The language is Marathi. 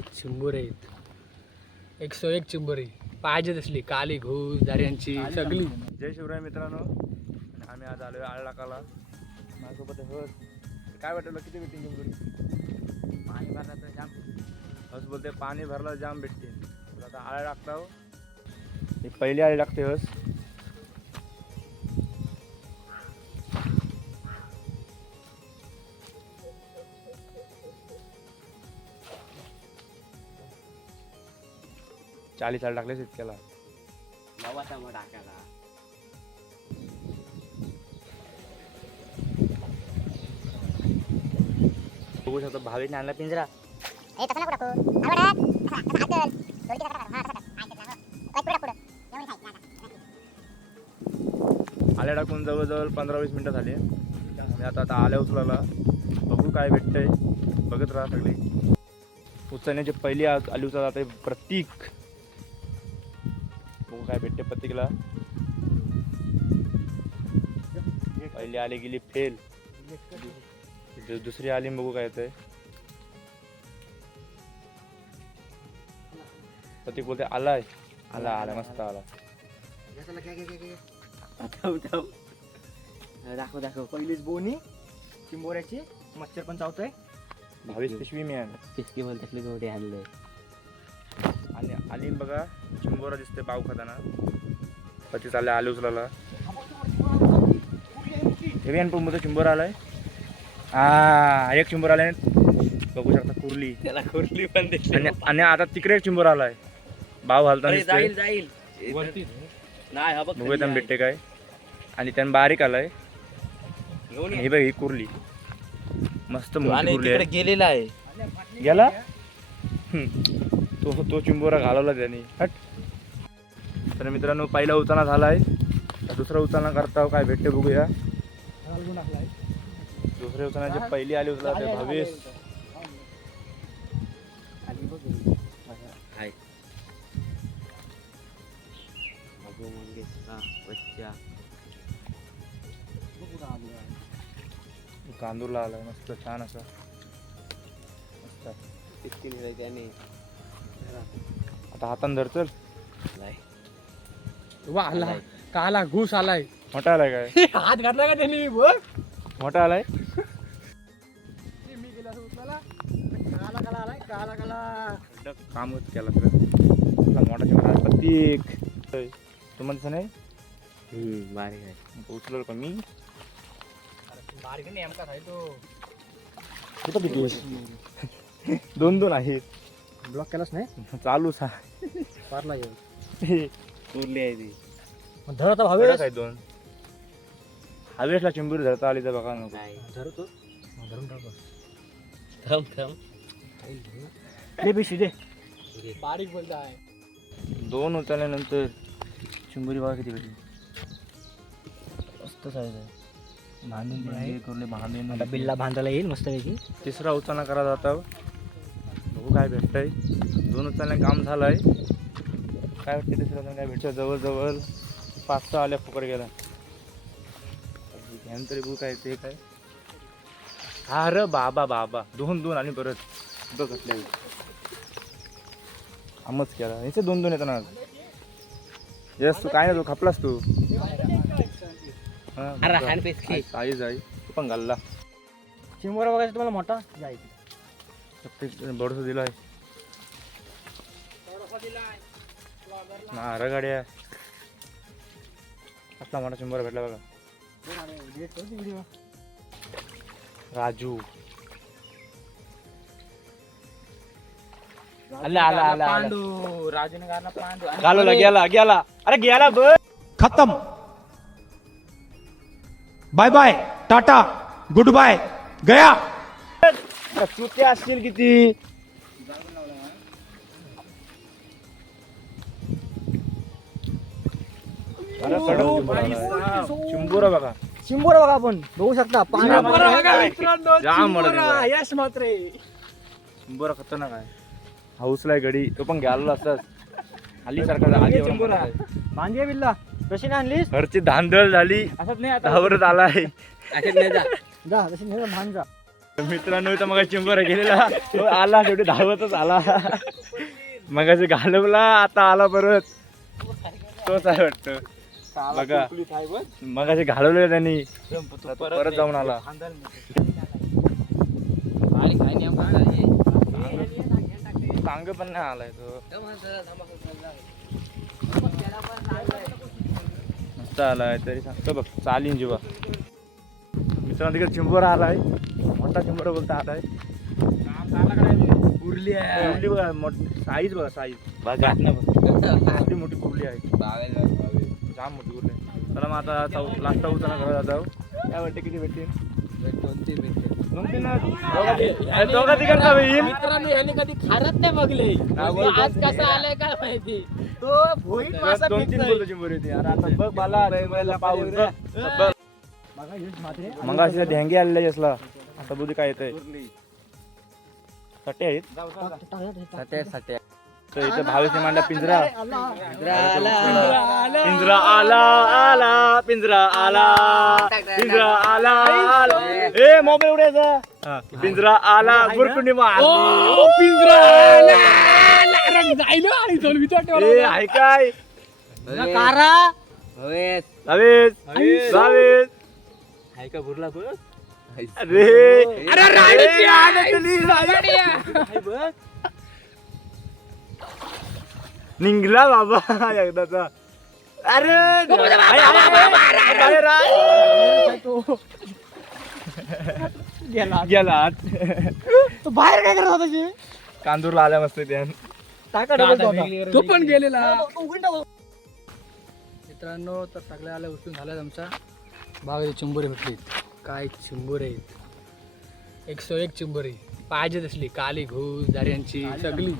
चिंबोर आहेत एकशे एक चिंबोरी पाहिजे तसली काली घूस दाऱ्यांची सगळी. जय शिवराय मित्रांनो. आम्ही आज आलोय आळलाकाला माझ्यासोबत हस काय वाटलं किती भेटतील चिंबोरी? पाणी भरला तर जाम. हस बोलते पाणी भरलं जाम भेटते आता आळे लागता. हो. ही पहिली आळी लागते हस चाळीस आळ टाकलेच इतक्याला. बघू शकतो भावेने आणला पिंजरा. ए तसं नको टाकू. टाक हा तसं टाक. पुढं पुढं. आल्या टाकून जवळजवळ पंधरा वीस मिनटं झाली. आणि आता आता आल्या उचलाला बघू काय भेटतंय. बघत राहा सगळी. उचलण्याची पहिली आली उचल आता प्रतीक. काय भेटते प्रतीकला पहिली आली गेली फेल. दुसरी आली बघू काय येतंय. प्रतीक बोलते आलाय. आला आला मस्त आला. दाखव दाखव. पहिलीच बोनी चिंबोऱ्याची मच्छर पण चावतोय. भावीस पिशवी मी आहे पिसकी बोलते गोडी आणलंय आणि आली बघा चिंबोरा दिसते पाव खाताना. पती चालले आले उचलाला हे पण मोठा चिंबोरा आलाय. हा एक चिंबोर आलाय. बघू शकता कुर्ली. त्याला कुर्ली पण आणि आणि आता तिकडे एक चिंबोर आलाय. भाव घालताना जाईल. जाईल. वरती. नाही हा बघ त्यांना भेटते काय. आणि त्यानं बारीक आलाय. हे बघ ही कुर्ली. मस्त गेलेला आहे. गेला. तो तो चिंबोरा घालवला त्याने. हट. तर मित्रांनो पहिला उचाना झालाय. आता दुसरा उचाना करता काय भेटते बघूया. दुसऱ्या उचानाची पहिली आली उचला ते भावेश. तांदूळला आलाय मस्त छान असा. मस्त. त्याने. आता हातान धर चल. नाही. वा आला. काला घूस आलाय. मोठा आलाय काय? हात घातला का त्यांनी? बघ. मोठा आलाय? मी गेला उचलाला काला काला आलाय काला काला. कामच केला तर मोठा प्रतीक. तुम्हाला तसं नाही? हम्म बारीक आहे. उचललं का मी? बारीक नेमका आहे तो किती दोन दोन आहेत. ब्लॉक केलाच नाही. चालूच पारला येऊ कुर्ली आहे ती. धर आता हवे काय दोन. हवेसला चिंबूर धरता आली तर बघा नको. धरतो. धरून टाक. थम थम दे पिशवी दे. बारीक बोलता आहे. दोन उचलल्यानंतर चिंबुरी बघा किती भेटली मस्त साईज आहे. करून बांधून आता बिल्ला बांधायला येईल मस्त पैकी तिसरा उचलना करा जाता बघू काय भेटतंय. दोन उचलण्याने काम झालंय. काय वाटतं उचलणं काय भेटतं जवळजवळ पाच सहा आल्या फुकट गेला घ्यान तरी बघू काय ते काय. हा र बाबा बाबा. दोन दोन आणि परत. बघ कसल्या आमच केला. याचे दोन दोन येतात आज यस तू काय नाही तू खपलास तू. हा, आई- जाई तू पण घालला चिंबोरा बघायचं तुम्हाला मोठा? जायचं. बडस दिलाय. मारा गाड्या. मोठा शंभर भेटला बघा. राजू. आला आला आला पांडू राजूने गाणं पांडू. घालवला गेला गेला अरे गेला बघ. खत्म. Bye bye tata good bye गया. चुते असतील किती? चिंबोरा बघा. चिंबोरा बघा आपण. बघू शकता. पाणी. यश मात्र. चिंबोरा खतरनाक आहे. हाऊसला गडी. तो पण गेला असताच हल्ली सारखा चिंबोरा मांजे बिल्ला. कशी नाही आणलीस? घरची धांदळ झाली. असंच नाही अशात नाही जा. जा तशी नाही भान जा. मित्रांनो तर मग चिंबर गेलेला. तो आला शेवटी धावतच आला. मग घालवला आता आला परत. तोच आहे वाटतं. बघा. मग घालवलं त्यांनी. परत जाऊन आला. सांग पण नाही आलाय तो. मस्त आलाय तरी सांगतो बघ चालीन जीवा. मित्रांनो तिकडे चिंबर आलाय. मोठा चिंबर बोलता आलाय कुर्ली आहे. कुर्ली बघा साईज बघा साईज बघा. मोठी मोठी कुर्ली आहे. जाम मोठी कुर्ली आहे. चला मग आता चौ लास्ट घरात जाऊ. काय वाटते किती भेटतील? दोन तीन? दोघा होईल मित्रांनो ह्याने कधी खारत नाही बघले. आज कसं आलंय काय माहिती? तो भोईट मासा दोन तीन बोलतो चिंबर येते अरे आता बघ मला बैला पाऊस बघ. मग असे ढेंगे आलेले असला. आता बुद्धी काय येतंय? सटे आहेत. तर इथं भावेशने मांडला पिंजरा. पिंजरा आला आला. पिंजरा आला. पिंजरा आला आला ए मोबाईल उडायचा हा, पिंजरा आला पिंजरा ए. आहे काय? कारा. जावेद जावेद अरे अरे राणीची. निघला बाबा एकदाचा. अरे. गेला. तो बाहेर काय करत होता कांदूरला आल्या मस्त त्यान. टाका तो पण गेलेला. मित्रांनो तर सगळ्या आल्या उचलून झाल्यात आमचा बाग चिंबोरे भेटलीत काय चिंबोरे आहेत. एकशे एक चिंबोरी. पाहिजे तसली काली घूस दाऱ्यांची सगळी.